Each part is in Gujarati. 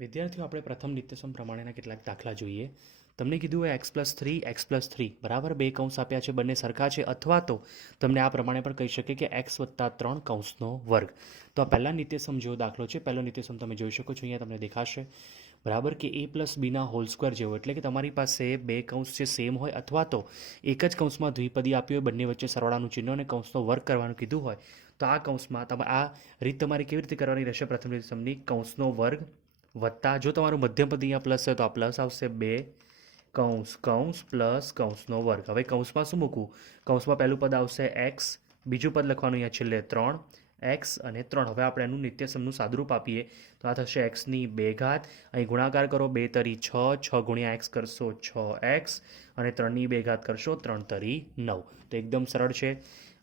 વિદ્યાર્થીઓ આપણે પ્રથમ નિત્યસમ પ્રમાણેના કેટલાક દાખલા જોઈએ. તમને કીધું હોય x+3 બરાબર બે કૌંસ આપ્યા છે, બંને સરખા છે, અથવા તો તમને આ પ્રમાણે પણ કહી શકે કે x+3 કૌંસનો વર્ગ. તો આ પહેલા નિત્યસમ જેવો દાખલો છે. પહેલો નિત્યસમ તમે જોઈ શકો છો, અહીંયા તમને દેખાશે બરાબર કે a+bના હોલ સ્ક્વેર જેવો, એટલે કે તમારી પાસે બે કૌંસ છે સેમ હોય, અથવા તો એક જ કૌંસમાં દ્વિપદી આપી હોય, બંને વચ્ચે સરવાળાનું ચિહ્ન અને કૌંસનો વર્ગ કરવાનું કીધું હોય, તો આ કૌંસમાં તમે આ રીત તમારી કેવી રીતે કરવાની રહેશે? પ્રથમ નિત્યસમની કૌંસનો વર્ગ વત્તા, જો તમારું મધ્યમ પદ અહીંયા પ્લસ છે તો આ પ્લસ આવશે, બે કૌંસ પ્લસ કૌંસનો વર્ગ. હવે કૌંસમાં શું મૂકવું? કૌંસમાં પહેલું પદ આવશે એક્સ, બીજું પદ લખવાનું અહીંયા છેલ્લે 3x અને 3. હવે આપણે એનું નિત્યસમનું સાદુરૂપ આપીએ તો આ થશે એક્સની 2 ઘાત, અહીં ગુણાકાર કરો 2 તરી 6, 6 ગુણ્યા એક્સ કરશો 6x અને 3ની 2 ઘાત કરશો 3 તરી 9. તો એકદમ સરળ છે.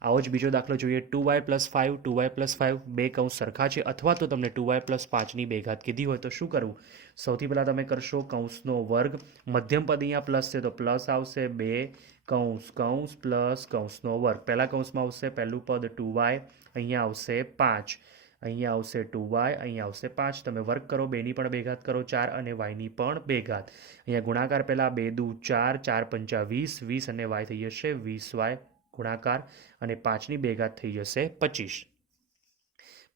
આવો જ બીજો દાખલો જોઈએ. 2y+5 બે કૌંસ સરખા છે, અથવા તો તમને 2y+5ની 2 ઘાત કીધી હોય તો શું કરવું? સૌથી પહેલાં તમે કરશો કૌંસનો વર્ગ, મધ્યમ પદ અહીંયા પ્લસ છે તો પ્લસ આવશે, બે કૌંસ પ્લસ કૌંસનો વર્ગ. પહેલા કૌંસમાં આવશે પહેલું પદ 2y, અહીંયા આવશે 5, અહીંયા આવશે 2y, અહીંયા આવશે 5. તમે વર્ગ કરો, બેની પણ 2 ઘાત કરો 4 અને yની પણ 2 ઘાત. અહીંયા ગુણાકાર પહેલાં 2 દુ 4, 4 પંચા 20, 20 અને y થઈ જશે 20y ગુણાકાર અને 5ની 2 ઘાત થઈ જશે 25.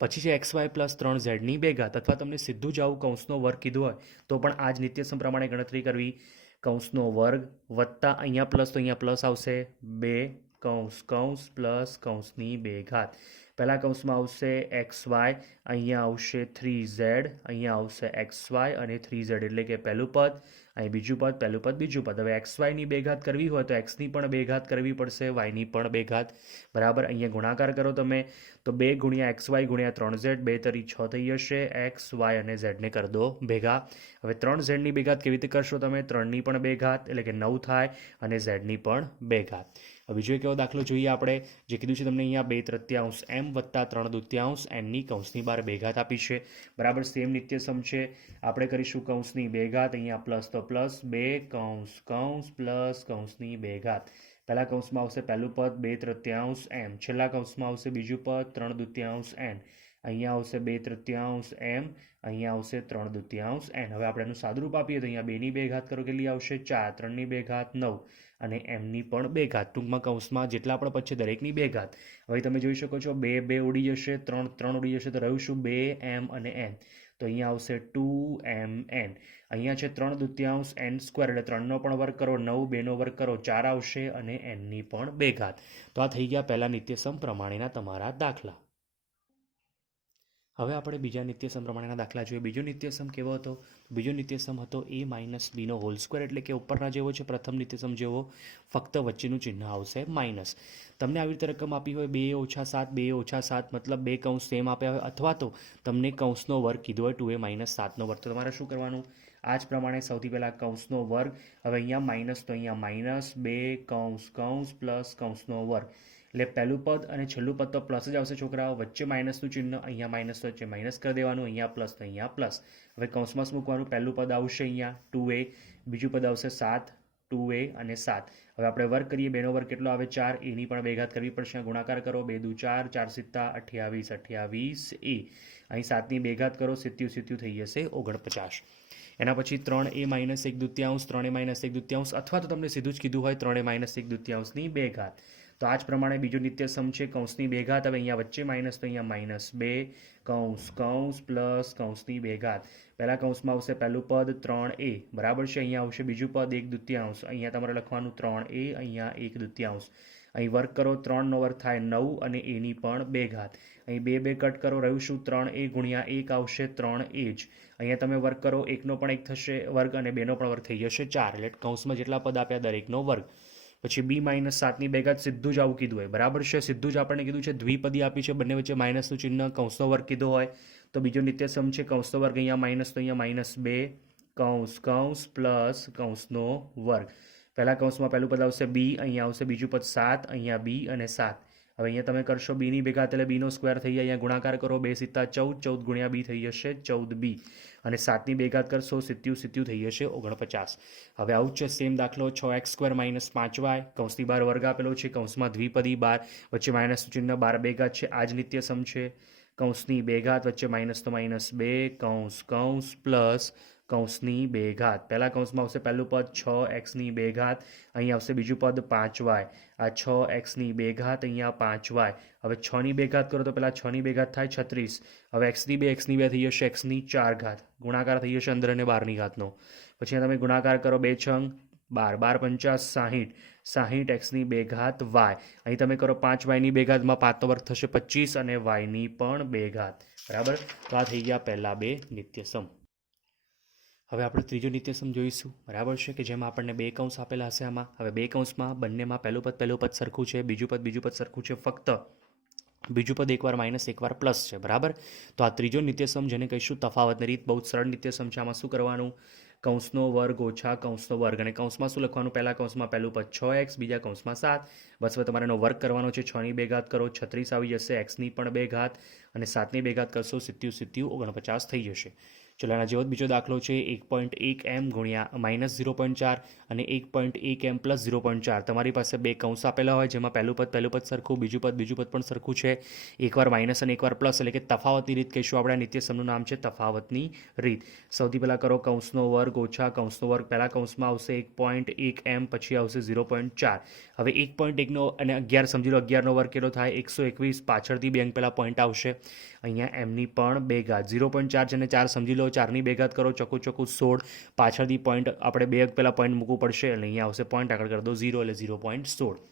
પછી છે xy+3zની 2 ઘાત, અથવા તમને સીધું જ આવું કૌંસનો વર્ગ કીધું હોય તો પણ આ જ નિત્યસમ પ્રમાણે ગણતરી કરવી. કૌંસનો વર્ગ વત્તા અહીંયા પ્લસ તો અહીંયા પ્લસ આવશે, બે કૌંસ પ્લસ કૌંસની 2 ઘાત. પહેલા કૌંસમાં આવશે xy, અહીંયા આવશે 3z, અહીંયા આવશે xy અને 3z, એટલે કે પહેલું પદ, અહીં બીજું પદ, પહેલું પદ બીજું પદ. હવે xyની 2 ઘાત કરવી હોય તો xની પણ 2 ઘાત કરવી પડશે, yની પણ 2 ઘાત બરાબર. અહીંયા ગુણાકાર કરો તમે તો 2 ગુણ્યા xy ગુણ્યા 3z, 2 તરી 6 થઈ જશે, x, y અને zને કરી દો ભેગા. હવે 3zની 2 ઘાત કેવી રીતે કરશો તમે? 3ની પણ 2 ઘાત એટલે કે 9 થાય અને zની પણ 2 ઘાત. હવે બીજો એક એવો દાખલો જોઈએ આપણે, જે કીધું છે તમને અહીંયા 2/3 m વત્તા 3/2 nની કૌંસની 2 ઘાત આપી છે બરાબર. સેમ નિત્યસમ છે. આપણે કરીશું કૌંસની 2 ઘાત, અહીંયા પ્લસ તો પ્લસ, બે કૌંસ પ્લસ કૌંસની 2 ઘાત. પહેલા કૌંસમાં આવશે પહેલું પદ 2/3 m, છેલ્લા કૌંસમાં આવશે બીજું પદ 3/2 n, અહીંયા આવશે 2/3 m, અહીંયા આવશે 3/2 n. હવે આપણે એનું સાદુરૂપ આપીએ તો અહીંયા 2ની 2 ઘાત કરો, કેટલી આવશે? 4, 3ની 2 ઘાત 9 અને mની પણ 2 ઘાત. ટૂંકમાં કૌંસમાં જેટલા પણ પદ છે દરેકની 2 ઘાત. હવે તમે જોઈ શકો છો 2 ઉડી જશે, 3 ઉડી જશે, તો રહ્યું શું? 2m અને n. તો અહીંયા આવશે 2mn. અહીંયા છે 3/2 n² એટલે 3નો પણ વર્ગ કરો, 9, 2નો વર્ગ કરો, 4 આવશે અને nની પણ 2 ઘાત. તો આ થઈ ગયા પહેલા નિત્યસમ પ્રમાણેના તમારા દાખલા. હવે આપણે બીજા નિત્યસમ પ્રમાણેના દાખલા જોઈએ. બીજો નિત્યસમ કેવો હતો? બીજો નિત્યસમ હતો a-bનો હોલ સ્ક્વેર, એટલે કે ઉપરના જેવો છે પ્રથમ નિત્યસમ જેવો, ફક્ત વચ્ચેનું ચિહ્ન આવશે માઇનસ. તમને આવી રીતે રકમ આપી હોય 2 - 7, મતલબ બે કૌંસ સેમ આપ્યા હોય, અથવા તો તમને કૌંસનો વર્ગ કીધો હોય 2a - 7નો વર્ગ, તો તમારે શું કરવાનું? આ જ પ્રમાણે સૌથી પહેલાં કૌંસનો વર્ગ. હવે અહીંયા માઇનસ તો અહીંયા માઇનસ, બે કૌંસ પ્લસ કૌંસનો વર્ગ, એટલે પહેલું પદ અને છેલ્લું પદ તો પ્લસ જ આવશે છોકરાઓ, વચ્ચે માઇનસનું ચિહ્ન, અહીંયા માઇનસ વચ્ચે માઇનસ કરી દેવાનું, અહીંયા પ્લસ તો અહીંયા પ્લસ. હવે કૌંસમાં શું મૂકવાનું? પહેલું પદ આવશે અહીંયા 2a, બીજું પદ આવશે 7, 2a અને 7. હવે આપણે વર્ગ કરીએ, બેનો વર્ગ કેટલો આવે? 4, એની પણ 2 ઘાત કરવી પડશે, ગુણાકાર કરો 2 દુ 4, 4 સિત્તા 28, 28a, અહીં 7ની 2 ઘાત કરો, 70 થઈ જશે 49. એના પછી 3a - 1/2, 3a - 1/2, અથવા તો તમને સીધું જ કીધું હોય 3a - 1/2ની 2 ઘાત. તો આ જ પ્રમાણે બીજું નિત્યસમ છે કૌંસની 2 ઘાત. હવે અહીંયા વચ્ચે માઇનસ તો અહીંયા માઇનસ, બે કૌંસ પ્લસ કૌંસની 2 ઘાત. પહેલા કૌંસમાં આવશે પહેલું પદ 3a બરાબર છે, અહીંયા આવશે બીજું પદ 1/2, અહીંયા તમારે લખવાનું 3a, અહીંયા 1/2. અહીં વર્ગ કરો, 3નો વર્ગ થાય 9 અને એની પણ 2 ઘાત. અહીં 2 કટ કરો, રહ્યું શું? 3a ગુણ્યા 1 આવશે 3a જ. અહીંયા તમે વર્ગ કરો, 1નો પણ 1 થશે વર્ગ અને 2નો પણ વર્ગ થઈ જશે 4, એટલે કૌંસમાં જેટલા પદ આપ્યા દરેકનો વર્ગ. પછી b - 7ની 2 ઘાત, સીધું જ આવું કીધું હોય બરાબર છે. સીધું જ આપણને કીધું છે દ્વિપદી આપી છે, બંને વચ્ચે માઇનસનું ચિહ્ન, કૌંસનો વર્ગ કીધો હોય તો બીજો નિત્યસમ છે કૌંસનો વર્ગ. અહીંયા માઇનસ તો અહીંયા માઇનસ, બે કૌંસ પ્લસ કૌંસનો વર્ગ. પહેલા કૌંસમાં પહેલું પદ આવશે b, અહીંયા આવશે બીજું પદ 7, અહીંયા b અને 7. હવે અહીંયા તમે કરશો bની 2 ઘાત એટલે bનો સ્ક્વેર થઈ જાય, અહીંયા ગુણાકાર કરો 2 સિત્તા 14, 14 ગુણ્યા b થઈ જશે 14b અને 7ની 2 ઘાત કરશો, 70 થઈ જશે 49. હવે આવું જ છે સેમ દાખલો, 6x² - 5y, કૌંસની 12 વર્ગ આપેલો છે, કૌંસમાં દ્વિપદી 12, વચ્ચે માઇનસનું ચિહ્ન, 12 2 ઘાત છે, આ જ નિત્યસમ છે. કૌંસની બે ઘાત વચ્ચે માઇનસ તો માઇનસ 2 કૌંસ કૌંસ પ્લસ કૌંસની બે ઘાત પહેલા કૌંસમાં આવશે પહેલું પદ 6x ની બે ઘાત અહીં આવશે બીજું પદ 5y આ 6x ની બે ઘાત અહીંયા 5y હવે 6ની બે ઘાત કરો તો પહેલાં 6ની બે ઘાત થાય 36 હવે x ની બે થઈ જશે x ની 4 ઘાત ગુણાકાર થઈ જશે અંદર અને 12ની ઘાતનો પછી તમે ગુણાકાર કરો 2 છંગ 12 12 પંચા 60 60 x ની બે ઘાત y અહીં તમે કરો 5y ની બે ઘાતમાં 5નો વર્ગ થશે 25 અને y ની પણ બે ઘાત બરાબર તો આ થઈ ગયા પહેલા બે નિત્યસમ હવે આપણે ત્રીજો નિત્યસમ જોઈશું બરાબર છે કે જેમાં આપણને બે કૌંસ આપેલા હશે આમાં હવે બે કૌંસમાં બંનેમાં પહેલું પદ સરખું છે બીજું પદ સરખું છે ફક્ત બીજું પદ એકવાર માઇનસ એકવાર પ્લસ છે બરાબર તો આ ત્રીજો નિત્યસમ જેને કહીશું તફાવતની રીત બહુ સરળ નિત્યસમ છે આમાં શું કરવાનું કૌંસનો વર્ગ ઓછા કૌંસનો વર્ગ અને કૌંસમાં શું લખવાનું પહેલા કૌંસમાં પહેલું પદ 6x બીજા કૌંસમાં 7 બસ હવે તમારે એનો વર્ગ કરવાનો છે 6ની બે ઘાત કરો 36 આવી જશે xની પણ બે ઘાત અને 7ની બે ઘાત કરશો 70 49 થઈ જશે ચલો એના જેવો જ બીજો દાખલો છે 1.1m ગુણ્યા -0.4 અને 1.1m પ્લસ 0.4 તમારી પાસે બે કૌંસ આપેલા હોય જેમાં પહેલું પદ સરખું બીજું પદ પણ સરખું છે એકવાર માઇનસ અને એકવાર પ્લસ એટલે કે તફાવતની રીત કહીશું આપણે આ નિત્યસમનું નામ છે તફાવતની રીત સૌથી પહેલાં કરો કૌંસનો વર્ગ ઓછા કૌંસનો વર્ગ પહેલા કૌંસમાં આવશે 1.1m પછી આવશે 0.4 હવે 1.1નો અને 11 સમજી લો 11નો વર્ગ કેટલો થાય 121 પાછળથી બે અંક પહેલાં પોઈન્ટ આવશે અહીંયા એમની પણ બે ઘાત 0.4 છે અને 4 સમજી લો 4ની બે ઘાત કરો ચોખ્ખું 16 પાછળથી પોઈન્ટ આપણે બે અંક પહેલાં પોઈન્ટ મૂકવું પડશે એટલે અહીંયા આવશે પોઈન્ટ આગળ કરી દો 0 એટલે 0.16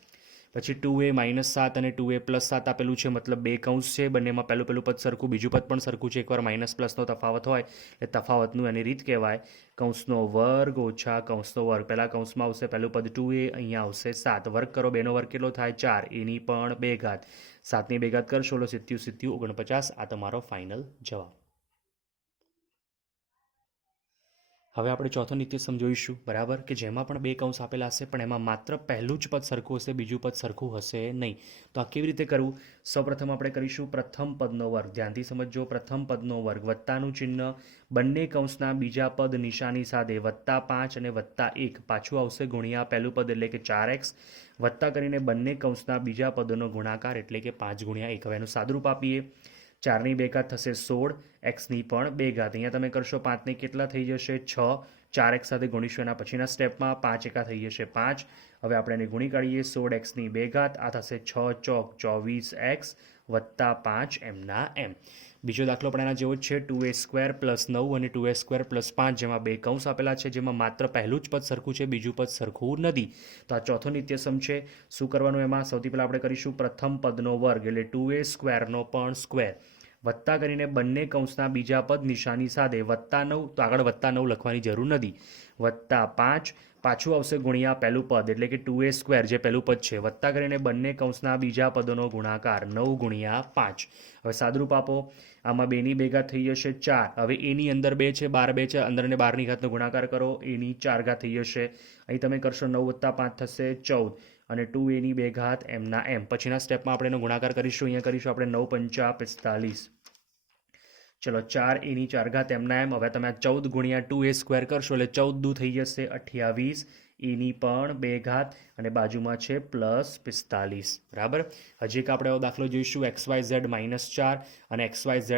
પછી 2a -7 અને 2a +7 આપેલું છે મતલબ બે કૌંસ છે બંનેમાં પહેલું પદ સરખું બીજું પદ પણ સરખું છે એકવાર માઇનસ પ્લસનો તફાવત હોય એટલે તફાવતનું એની રીત કહેવાય કૌંસનો વર્ગ ઓછા કૌંસનો વર્ગ પહેલા કૌંસમાં આવશે પહેલું પદ 2a અહીંયા આવશે 7 વર્ગ કરો બેનો વર્ગ કેટલો થાય 4 એની પણ બે ઘાત 7ની બે ઘાત કરશો એટલે 70 49 આ તમારો ફાઇનલ જવાબ હવે આપણે ચોથો નિત્યસમ જોઈશું બરાબર કે જેમાં પણ બે કૌંસ આપેલા હશે પણ એમાં માત્ર પહેલું જ પદ સરખું હશે બીજું પદ સરખું હશે નહીં તો આ કેવી રીતે કરવું સૌપ્રથમ આપણે કરીશું પ્રથમ પદનો વર્ગ ધ્યાનથી સમજજો પ્રથમ પદનો વર્ગ વત્તાનું ચિહ્ન બંને કૌંસના બીજા પદ નિશાની સાથે +5 અને +1 પાછું આવશે ગુણ્યા પહેલું પદ એટલે કે 4x વત્તા કરીને બંને કૌંસના બીજા પદોનો ગુણાકાર એટલે કે 5 ગુણ્યા 1 હવે એનું સાદુરૂપ આપીએ 4ની બે ઘાત થશે 16 xની પણ બે ઘાત અહીંયા તમે કરશો 5ને કેટલા થઈ જશે 6 4x સાથે ગુણીશું એના પછીના સ્ટેપમાં 5 એકા થઈ જશે 5 હવે આપણે એને ગુણી કાઢીએ 16xની બે ઘાત આ થશે 6 ચોક 24x વત્તા 5 એમના એમ બીજો દાખલો પણ એના જેવો જ છે 2a² + 9 અને 2a² + 5 જેમાં બે કૌંસ આપેલા છે જેમાં માત્ર પહેલું જ પદ સરખું છે બીજું પદ સરખું નથી તો આ ચોથો નિત્યસમ છે શું કરવાનું એમાં સૌથી પહેલાં આપણે કરીશું પ્રથમ પદનો વર્ગ એટલે 2a² નો પણ સ્ક્વેર વત્તા કરીને બંને કૌંસના બીજા પદ નિશાની સાથે +9 તો આગળ +9 લખવાની જરૂર નથી +5 પાછું આવશે ગુણ્યા પહેલું પદ એટલે કે 2a² જે પહેલું પદ છે વત્તા કરીને બંને કૌંસના બીજા પદોનો ગુણાકાર 9 ગુણ્યા 5 હવે સાદુરૂપ આપો આમાં 2ની બે ઘાત થઈ જશે 4 હવે એની અંદર 2 છે 12 2 છે અંદર અને 12ની ઘાતનો ગુણાકાર કરો એની 4 ઘાત થઈ જશે અહીં તમે કરશો 9 + 5 થશે 14 અને 2aની બે ઘાત એમના એમ પછીના સ્ટેપમાં આપણે એનો ગુણાકાર કરીશું અહીંયા કરીશું આપણે 9 પંચા 45 ચલો 4aની 4 ઘાત એમના એમ હવે તમે 14 ગુણ્યા 2a² કરશો એટલે 14 દુ થઈ જશે 28 એની પણ બે ઘાત અને બાજુમાં છે +45 બરાબર હજી એક આપણે દાખલો જોઈશું xyz -4 અને xyz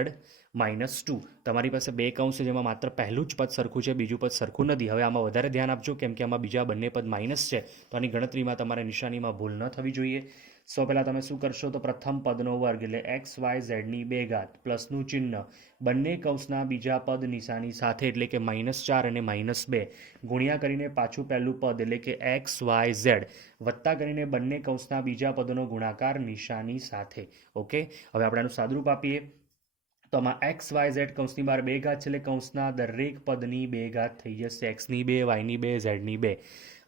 -2 તમારી પાસે બે કૌંસ છે જેમાં માત્ર પહેલું જ પદ સરખું છે બીજું પદ સરખું નથી હવે આમાં વધારે ધ્યાન આપજો કેમ કે આમાં બીજા બંને પદ માઇનસ છે તો આની ગણતરીમાં તમારે નિશાનીમાં ભૂલ ન થવી જોઈએ સૌ પહેલાં તમે શું કરશો તો પ્રથમ પદનો વર્ગ એટલે xyzની બે ઘાત પ્લસનું ચિહ્ન બંને કૌંસના બીજા પદ નિશાની સાથે એટલે કે -4 અને -2 ગુણ્યા કરીને પાછું પહેલું પદ એટલે કે xyz વત્તા કરીને બંને કૌંસના બીજા પદોનો ગુણાકાર નિશાની સાથે ઓકે હવે આપણે આનું સાદુરૂપ આપીએ તો આમાં xyz કૌંસની બહાર બે ઘાત છે એટલે કૌંસના દરેક પદની બે ઘાત થઈ જશે xની 2 yની 2 zની 2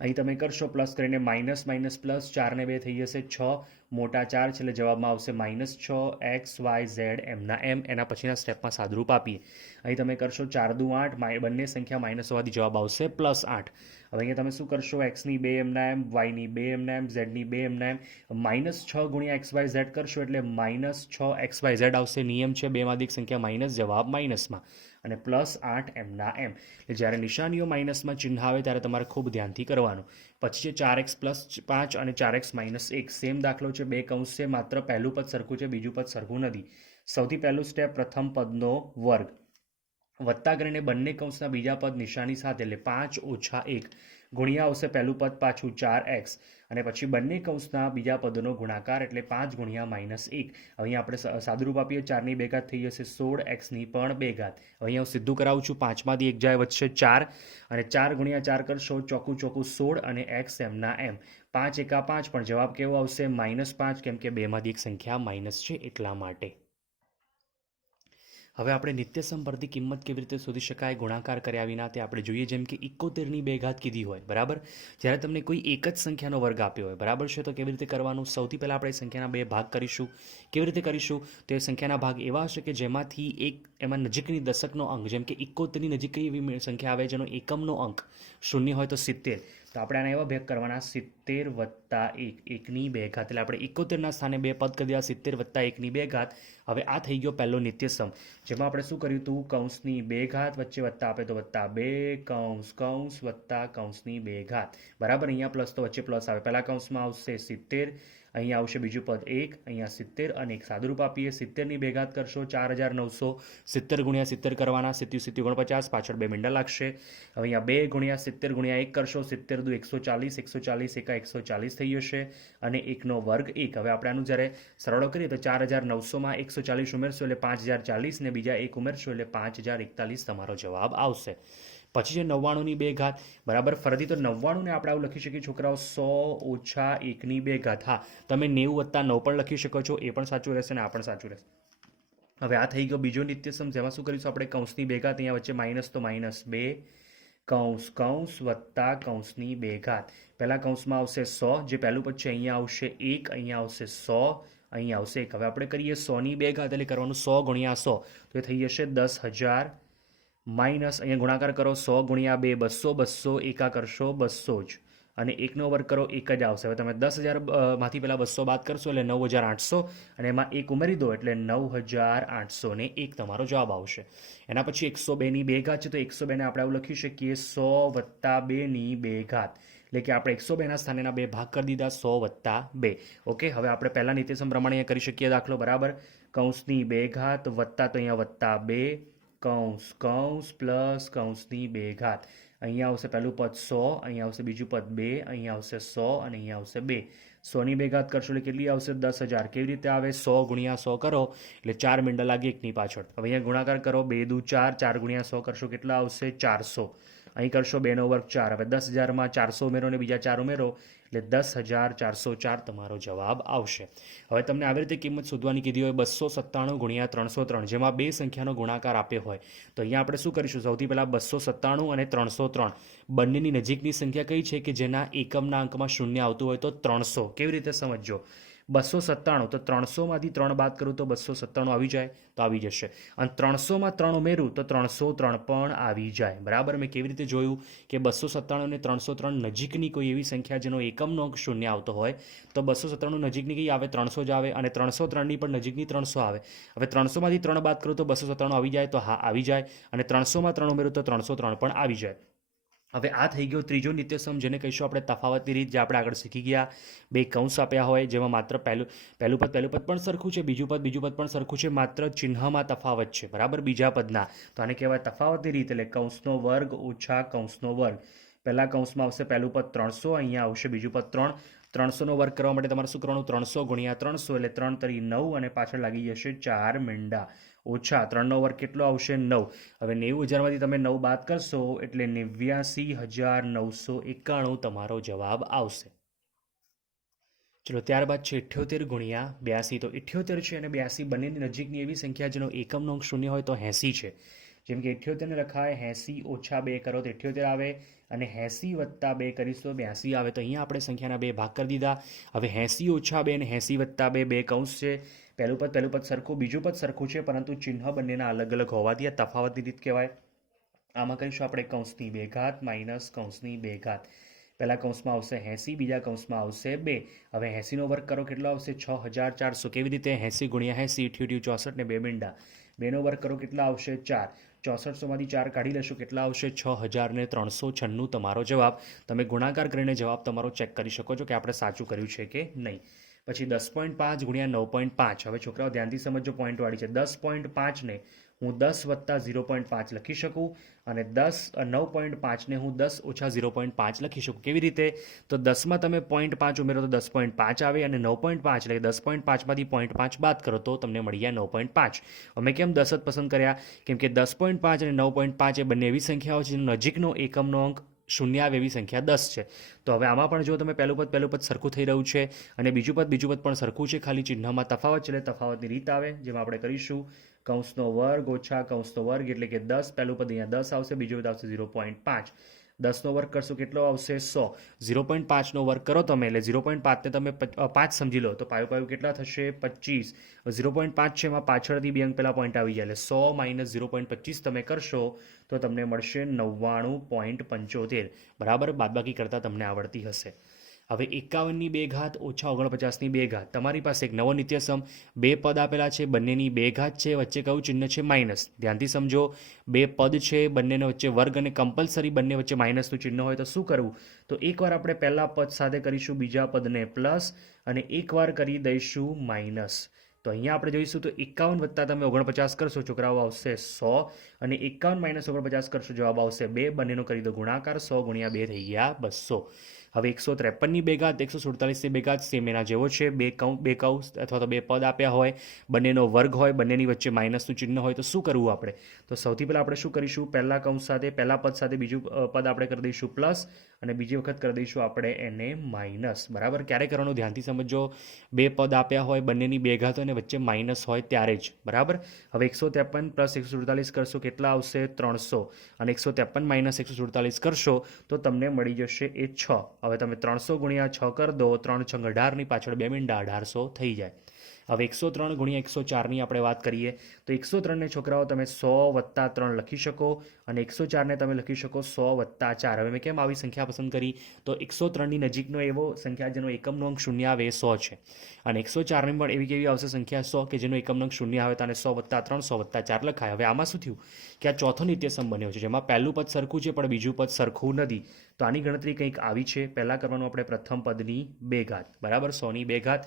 અહીં તમે કરશો પ્લસ કરીને માઇનસ માઇનસ પ્લસ 4 ને 2 થઈ જશે 6 મોટા 4 છે એટલે જવાબમાં આવશે -6 xyz એમના એમ એના પછીના સ્ટેપમાં સાદુરૂપ આપીએ અહીં તમે કરશો 4 દુ 8 બંને સંખ્યા માઇનસ હોવાથી જવાબ આવશે +8 હવે અહીંયા તમે શું કરશો xની 2 એમના એમ yની 2 એમના એમ zની 2 એમના એમ -6 ગુણ્યા xyz કરશો એટલે -6 xyz આવશે નિયમ છે બેમાંથી એક સંખ્યા માઇનસ જવાબ માઇનસમાં અને +8 એમના એમ એટલે જ્યારે નિશાનીઓ માઇનસમાં ચિહ્ન આવે ત્યારે તમારે ખૂબ ધ્યાનથી કરવાનું પછી છે 4x + 5 અને 4x - 1 સેમ દાખલો છે બે કૌંસ છે માત્ર પહેલું પદ સરખું છે બીજું પદ સરખું નથી સૌથી પહેલું સ્ટેપ, પ્રથમ પદનો વર્ગ વત્તા કરીને બંને કૌંસના બીજા પદ નિશાની સાથે, એટલે 5 ઓછા 1 ગુણ્યા આવશે પહેલું પદ પાછું 4x અને પછી બંને કૌંસના બીજા પદનો ગુણાકાર એટલે 5 ગુણ્યા -1. અહીંયા આપણે સાદુરૂપ આપીએ, 4ની 2 ઘાત થઈ જશે 16xની પણ 2 ઘાત. અહીંયા હું સીધું કરાવું છું, 5માંથી 1 જાય વધશે 4 અને 4 ગુણ્યા 4 કરશો ચોકું ચોકું 16 અને x એમના એમ 5 એકા 5, પણ જવાબ કેવો આવશે -5, કેમ કે બેમાંથી એક સંખ્યા માઇનસ છે એટલા માટે. હવે આપણે નિત્યસમ પરથી કિંમત કેવી રીતે શોધી શકાય ગુણાકાર કર્યા વિના તે આપણે જોઈએ. જેમ કે 71ની 2 ઘાત કીધી હોય, બરાબર. જ્યારે તમને કોઈ એક જ સંખ્યાનો વર્ગ આપ્યો હોય, બરાબર છે, તો કેવી રીતે કરવાનું? સૌથી પહેલાં આપણે સંખ્યાના 2 ભાગ કરીશું. કેવી રીતે કરીશું? તો એ સંખ્યાના ભાગ એવા હશે કે જેમાંથી એમાં નજીકની દશકનો અંક, જેમ કે 71ની નજીક કઈ એવી સંખ્યા આવે જેનો એકમનો અંક 0 હોય તો 70. તો આપણે આના એવા ભાગ કરવાના 70 વત્તા 1, 1ની 2 ઘાત. એટલે આપણે 71ના સ્થાને 2 પદ કરી દીધા, 70 વત્તા 1ની 2 ઘાત. હવે આ થઈ ગયો પહેલો નિત્યસમ, જેમાં આપણે શું કર્યું હતું? કૌંસની 2 ઘાત વચ્ચે વત્તા આપે તો વત્તા 2 કૌંસ કૌંસ વત્તા કૌંસની 2 ઘાત, બરાબર. અહીંયા પ્લસ તો વચ્ચે પ્લસ આવે. પહેલા કૌંસમાં આવશે 70, અહીંયા આવશે બીજું પદ 1, અહીંયા 70 અને એક સાદુરૂપ આપીએ. 70ની 2 ઘાત કરશો 4900, 70 ગુણ્યા 70 કરવાના, 70 49, પાછળ 2 મીંડા લાગશે. હવે અહીંયા 2 ગુણ્યા 70 ગુણ્યા 1 કરશો, 70 દુ 140, 140 એકા 140 થઈ જશે અને 1નો વર્ગ 1. હવે આપણે આનું જ્યારે સરળો કરીએ તો 4900માં 140 ઉમેરશો એટલે 5040 ને બીજા 1 ઉમેરશો એટલે 5041 તમારો જવાબ આવશે. પછી છે 99ની 2 ઘાત, બરાબર. ફરીથી તો 99 ને આપણે આવું લખી શકીએ છોકરાઓ, 100 ઓછા 1ની 2 ઘાત. હા, તમે 90 વત્તા 9 પણ લખી શકો છો, એ પણ સાચું રહેશે ને આ પણ સાચું રહેશે. હવે આ થઈ ગયો બીજો નિત્યસમ, જેમાં શું કરીશું આપણે? કૌંસની 2 ઘાત, અહીંયા વચ્ચે માઇનસ તો -2 કૌંસ કૌંસ વત્તા કૌંસની 2 ઘાત. પહેલા કૌંસમાં આવશે 100, જે પહેલું પદ છે અહીંયા આવશે 1, અહીંયા આવશે 100, અહીંયા આવશે 1. હવે આપણે કરીએ 100ની 2 ઘાત એટલે કરવાનું 100 ગુણ્યા 100, તો એ થઈ જશે 10,000 માઇનસ અહીંયા ગુણાકાર કરો 100 ગુણ્યા 2 200, 200 એકા કરશો 200 જ અને 1નો વર્ગ કરો 1 જ આવશે. હવે તમે 10,000 માંથી પહેલાં 200 બાદ કરશો એટલે 9,800 અને એમાં 1 ઉમેરી દો એટલે 9,801 તમારો જવાબ આવશે. એના પછી 102ની 2 ઘાત છે, તો 102ને આપણે આવું લખી શકીએ 100 વત્તા 2ની 2 ઘાત. એટલે કે આપણે 102ના સ્થાનેના 2 ભાગ કરી દીધા, 100 વત્તા 2. ઓકે, હવે આપણે પહેલા નિત્યસમ પ્રમાણે અહીંયા કરી શકીએ દાખલો, બરાબર. કૌંસની 2 ઘાત વત્તા, તો અહીંયા વત્તા 2 કૌંસ કૌંસ પ્લસ કૌંસની 2 ઘાત. અહીંયા આવશે પહેલું પદ 100, અહીંયા આવશે બીજું પદ 2, અહીંયા આવશે 100 અને અહીંયા આવશે 2. 100ની 2 ઘાત કરશો એટલે કેટલી આવશે? 10,000. કેવી રીતે આવે? 100 ગુણ્યા 100 કરો એટલે 4 મીંડા લાગે એકની પાછળ. હવે અહીંયા ગુણાકાર કરો, 2 દુ 4, 4 ગુણ્યા 100 કરશો કેટલા આવશે? 400. અહીં કરશો 2નો વર્ગ 4. હવે 10,000માં 400 ઉમેરો ને બીજા 4 ઉમેરો એટલે 10,404 તમારો જવાબ આવશે. હવે તમને આવી રીતે કિંમત શોધવાની કીધી હોય 297 ગુણ્યા 303, જેમાં બે સંખ્યાનો ગુણાકાર આપ્યો હોય, તો અહીંયા આપણે શું કરીશું? સૌથી પહેલાં 297 અને 303 બંનેની નજીકની સંખ્યા કઈ છે કે જેના એકમના અંકમાં શૂન્ય આવતું હોય? તો 300. કેવી રીતે સમજો? 297, તો 300માંથી 3 બાદ કરું તો 297 આવી જાય, તો આવી જશે. અને 300માં 3 ઉમેરું તો 303 પણ આવી જાય, બરાબર. મેં કેવી રીતે જોયું કે 297 અને 303 નજીકની કોઈ એવી સંખ્યા જેનો એકમનો અંક શૂન્ય આવતો હોય, તો 297 નજીકની કઈ આવે? 300 જ આવે, અને 303ની પણ નજીકની 300 આવે. હવે 300માંથી 3 બાદ કરું તો 297 આવી જાય, તો હા આવી જાય, અને 300માં 3 ઉમેરું તો 303 પણ આવી જાય. હવે આ થઈ ગયો ત્રીજો નિત્યસમ, જેને કહીશું આપણે તફાવતની રીત, જે આપણે આગળ શીખી ગયા. બે કૌંસ આપ્યા હોય જેમાં માત્ર પહેલું પદ પણ સરખું છે, બીજું પદ પણ સરખું છે, માત્ર ચિહ્નમાં તફાવત છે, બરાબર, બીજા પદના. તો આને કહેવાય તફાવતની રીત, એટલે કૌંસનો વર્ગ ઓછા કૌંસનો વર્ગ. પહેલા કૌંસમાં આવશે પહેલું પદ 300, અહીંયા આવશે બીજું પદ 3. 300નો વર્ગ કરવા માટે તમારે શું કરવાનું? 300 ગુણ્યા 300 એટલે 3 તરી 9 અને પાછળ લાગી જશે 4 મીંડા, ઓછા 3નો વર્ગ કેટલો આવશે? 9. હવે 90,000માંથી તમે 9 બાદ કરશો એટલે 89,991 તમારો જવાબ આવશે. ચલો, ત્યારબાદ છે 78 ગુણ્યા 82. તો 78 છે અને 82 બંનેની નજીકની એવી સંખ્યા જેનો એકમનો અંક શૂન્ય હોય તો 80 છે. જેમ કે 78ને લખાય 80 ઓછા 2 કરો તો 78 આવે, અને 80 વત્તા 2 કરીશું તો 82 આવે. તો અહીંયા આપણે સંખ્યાના 2 ભાગ કરી દીધા. હવે 80 ઓછા 2 અને 80 વત્તા 2 બે કૌંસ છે. પહેલું પદ સરખું, બીજું પદ સરખું છે, પરંતુ ચિહ્ન બંનેના અલગ અલગ હોવાથી આ તફાવતની રીત કહેવાય. આમાં કરીશું આપણે કૌંસની 2 ઘાત માઇનસ કૌંસની 2 ઘાત. પહેલા કૌંસમાં આવશે 80, બીજા કૌંસમાં આવશે 2. હવે 80નો વર્ગ કરો કેટલો આવશે? 6,400. કેવી રીતે? 80 ગુણ્યા 80, 88 64 ને 2 મીંડા. 2નો વર્ગ કરો કેટલા આવશે? 4. 6400માંથી 4 કાઢી લેશો કેટલા આવશે? 6,396 તમારો જવાબ. તમે ગુણાકાર કરીને જવાબ તમારો ચેક કરી શકો છો કે આપણે સાચું કર્યું છે કે નહીં. પછી 10.5 ગુણ્યા 9.5. હવે છોકરાઓ ધ્યાનથી સમજો, પોઈન્ટવાળી છે. 10.5ને હું 10 વત્તા 0.5 લખી શકું અને 9.5ને હું 10 ઓછા 0.5 લખી શકું. કેવી રીતે? તો 10માં તમે 0.5 ઉમેરો તો 10.5 આવે અને 9.5 એટલે 10.5માંથી 0.5 બાદ કરો તો તમને મળી ગયા 9.5. અમે કેમ 10 જ પસંદ કર્યા? કેમ કે 10.5 અને 9.5 એ બંને એવી સંખ્યાઓ છે જેનો નજીકનો એકમનો અંક શૂન્ય આવે એવી સંખ્યા 10 છે. તો હવે આમાં પણ જો તમે પહેલું પદ સરખું થઈ રહ્યું છે અને બીજું પદ પણ સરખું છે, ખાલી ચિહ્નમાં તફાવત છે, એટલે તફાવતની રીત આવે જેમાં આપણે કરીશું કૌંસનો વર્ગ ઓછા કૌંસનો વર્ગ એટલે કે 10. પહેલું પદ અહીંયા 10 આવશે, બીજું પદ આવશે 0.5. 10નો વર્ગ કરશો કેટલો આવશે? 100. 0.5નો વર્ગ કરો તમે એટલે 0.5ને તમે 5 સમજી લો તો પાયું કેટલા થશે? 25. 0.5 છે એમાં પાછળથી બે અંક પહેલા પોઈન્ટ આવી જાય એટલે 100 માઇનસ 0.25 તમે કરશો તો તમને મળશે 99.75. બરાબર, બાદબાકી કરતાં તમને આવડતી હશે. હવે 51ની 2 ઘાત ઓછા 49ની 2 ઘાત. તમારી પાસે એક નવો નિત્યસમ, બે પદ આપેલા છે, બંનેની 2 ઘાત છે, વચ્ચે કયું ચિહ્ન છે? માઇનસ. ધ્યાનથી સમજો, બે પદ છે, બંનેનો વચ્ચે વર્ગ અને કમ્પલસરી બંને વચ્ચે માઇનસનું ચિહ્ન હોય તો શું કરવું? તો એકવાર આપણે પહેલા પદ સાથે કરીશું બીજા પદને પ્લસ અને એકવાર કરી દઈશું માઇનસ. તો અહીંયા આપણે જોઈશું તો 51 વત્તા તમે 49 કરશો છોકરાઓ આવશે 100 અને 51 માઇનસ 49 કરશો જવાબ આવશે 2. બંનેનો કરી દો ગુણાકાર, 100 ગુણ્યા 2 થઈ ગયા 200. હવે 153ની 2 ઘાત 147ની 2 ઘાત સેમ એના જેવો છે. બે કૌંસ અથવા તો બે પદ આપ્યા હોય, બંનેનો વર્ગ હોય, બંનેની વચ્ચે માઇનસનું ચિહ્ન હોય તો શું કરવું આપણે? તો સૌથી પહેલાં આપણે શું કરીશું? પહેલા કૌંસ સાથે પહેલા પદ સાથે બીજું પદ આપણે કરી દઈશું પ્લસ અને બીજી વખત કરી દઈશું આપણે એને માઇનસ. બરાબર, ક્યારે કરવાનું ધ્યાનથી સમજો, બે પદ આપ્યા હોય, બંનેની 2 ઘાત અને વચ્ચે માઇનસ હોય ત્યારે જ. બરાબર. હવે 153 પ્લસ 147 કરશો કેટલા આવશે? 300 અને 153 માઇનસ 147 કરશો તો તમને મળી જશે એ 6. હવે તમે 300 ગુણ્યા 6 કરી દો, 3 6 18ની પાછળ 2 મીંડા 1800 થઈ જાય. હવે 103 ગુણ્યા 104ની આપણે વાત કરીએ તો 103ને છોકરાઓ તમે 100 વત્તા 3 લખી શકો અને 104ને તમે લખી શકો 100 વત્તા 4. હવે મેં કેમ આવી સંખ્યા પસંદ કરી? તો 103ની નજીકનો એવો સંખ્યા જેનો એકમનો અંક શૂન્ય આવે એ 100 છે અને 104ની પણ એવી કેવી આવશે સંખ્યા 100 કે જેનો એકમનો અંક શૂન્ય આવે તો આને 100 વત્તા 3 100 વત્તા 4 લખાય. હવે આમાં શું થયું કે આ ચોથો નિત્યસમ બન્યો છે જેમાં પહેલું પદ સરખું છે પણ બીજું પદ સરખું નથી. તો આની ગણતરી કંઈક આવી છે. પહેલાં કરવાનું આપણે પ્રથમ પદની 2 ઘાત, બરાબર, 100ની 2 ઘાત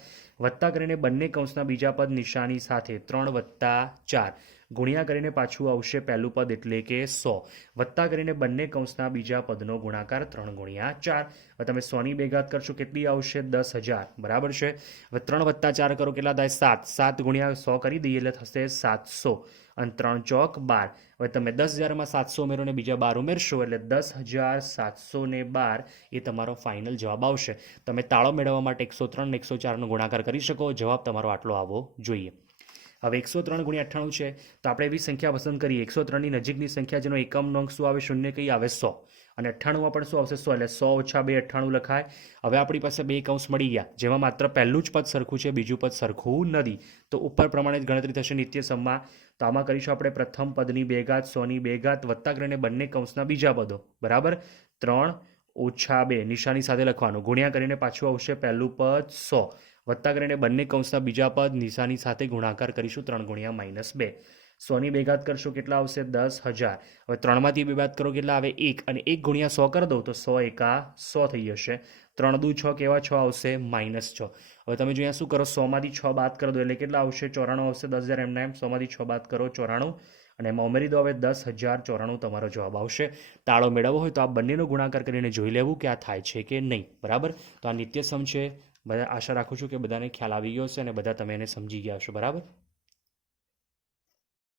વત્તા કરીને બંને કૌંસના બીજા પદ નિશાની સાથે 3 વત્તા 4 ગુણ્યા કરીને પાછું આવશે પહેલું પદ એટલે કે 100 વત્તા કરીને બંને કૌંસના બીજા પદનો ગુણાકાર 3 ગુણ્યા 4. હવે તમે 100ની 2 ઘાત કરશો કેટલી આવશે? 10,000. બરાબર છે. હવે 3 વત્તા 4 કરો કેટલા થાય? 7. 7 ગુણ્યા 100 કરી દઈએ એટલે થશે 700 અને 3 ચોક 12. હવે તમે 10,000માં 700 ઉમેરો ને બીજા 12 ઉમેરશો એટલે 10,712 એ તમારો ફાઇનલ જવાબ આવશે. તમે તાળો મેળવવા માટે 103 અને 104નો ગુણાકાર કરી શકો. જવાબ તમારો આટલો આવવો જોઈએ. હવે 103 ગુણ્યા 98 છે તો આપણે એવી સંખ્યા પસંદ કરીએ 103ની નજીકની સંખ્યા જેનો એકમનો અંક શું આવે? શૂન્ય કઈ આવે? 100 અને 98માં પણ શું આવશે? 100 એટલે 100 ઓછા 2 98 લખાય. હવે આપણી પાસે બે કૌંસ મળી ગયા જેમાં માત્ર પહેલું જ પદ સરખું છે, બીજું પદ સરખું નથી. તો ઉપર પ્રમાણે જ ગણતરી થશે નિત્યસમમાં. તો આમાં કરીશું આપણે પ્રથમ પદની 2 ઘાત 100ની 2 ઘાત વત્તા કરીને બંને કૌંસના બીજા પદો, બરાબર, 3 ઓછા 2 નિશાની સાથે લખવાનું ગુણ્યા કરીને પાછું આવશે પહેલું પદ 100 વત્તા કરીને બંને કૌંસના બીજા પદ નિશાની સાથે ગુણાકાર કરીશું 3 ગુણ્યા -2. 100ની 2 ઘાત કરશો કેટલા આવશે? 10,000. હવે 3માંથી 2 બાદ કરો કેટલા આવે? 1 અને 1 ગુણ્યા 100 કરી દો તો 100 એકા 100 થઈ જશે. 3 દુ 6 કેવા 6 આવશે? -6. હવે તમે જો અહીંયા શું કરો? 100માંથી 6 બાદ કરી દો એટલે કેટલા આવશે? 94 આવશે. 10,000 એમના એમ 100માંથી 6 બાદ કરો 94 અને એમાં ઉમેરી દો. હવે 10,094 તમારો જવાબ આવશે. તાળો મેળવવો હોય તો આ બંનેનો ગુણાકાર કરીને જોઈ લેવું કે આ થાય છે કે નહીં. બરાબર. તો આ નિત્યસમ છે. બધા આશા રાખું છું કે બધાને ખ્યાલ આવી ગયો હશે અને બધા તમે એને સમજી ગયા હશો. બરાબર.